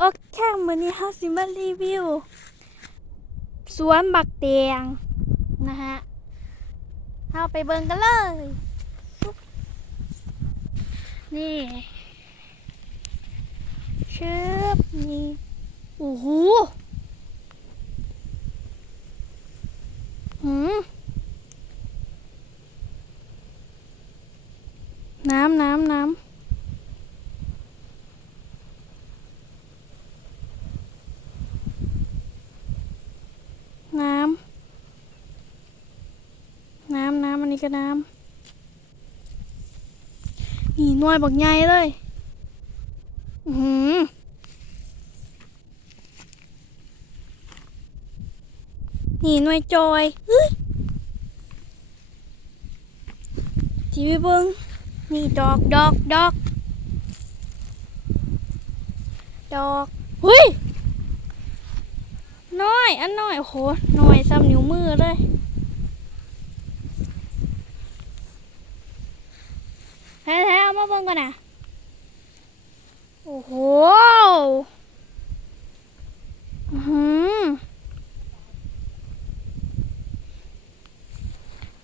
มื้อนี้เฮาสิมารีวิว สวนบักเตียงนะฮะเฮาไปเบิ่งกันเลย นี่ชึบนี่โอ้โหหืมน้ำน้ำน้ำ น้ำ น้ำน้ำอันนี้ก็น้ำนี่นวยบักใหญ่เลยอือหือนี่น่วยจอยเฮ้ยจีวิเบิงนี่ดอกดอกดอกดอกเฮ้ยน้อย อันน้อย โอ้โห น้อยซ้ำนิ้วมือเลยแท้ๆเอา มาเบิ่งก่อนนะโอ้โหหือ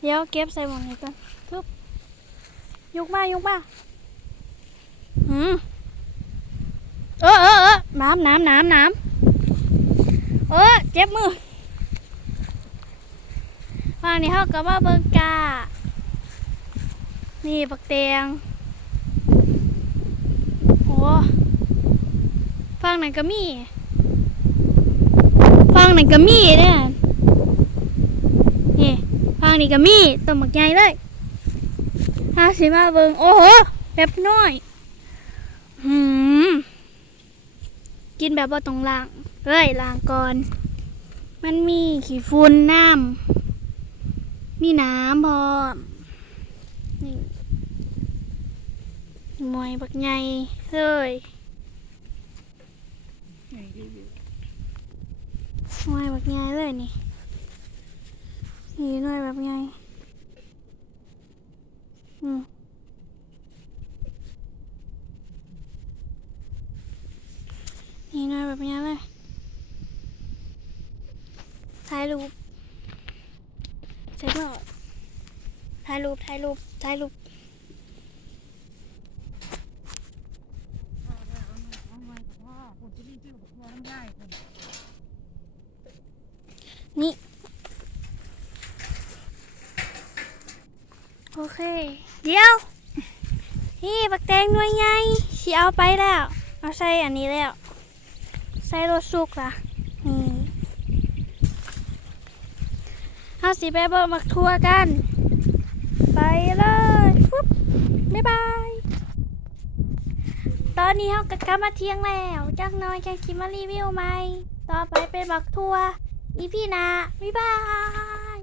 เดี๋ยวเก็บใส่หมวกนี้ก่อนทึบยกมายกมาหืมเออเออเออน้ำน้ำน้ำน้ำเออเจ็บมือวางนี่เฮากับว่าเบิ่งกานี่ปักเตียงโอ้ ฟังไหนก็มีฟังไหนก็มีเนี่ยนี่ฟังนี่ก็มีต้นบักใหญ่เลยห้าสิมาเบิงโอ้โหแบบน้อยหืมกินแบบว่าต้องล้างเฮ้ยล้างก่อน มันมีขี้ฝุ่นน้ำมีน้ำพร้อมนี่มวยบักใหญ่เลย มวยบักใหญ่เลยนี่ นี่หน่วยแบบใหญ่อืมนี่หน่วยแบบใหญ่เลยถ่ายรูปใช่เปล่าถ่ายรูปถ่ายรูปถ่ายรูป นี่ โอเค เดี๋ยว นี่บักแตงหน่วยใหญ่สิเอาไปแล้ว เอาใส่อันนี้แล้ว ใส่รถสุกล่ะ นี่เฮาสิไปเบิ่งมักทัวร์กัน ไปเลยฟุ๊บบ๊ายบาย อนนี้เฮาก็กลับมาเที่ยงแล้วจักน้อยจังสิมารีวิวใหม่ต่อไปเป็นบักทัวอีพี่นาบ๊ายบาย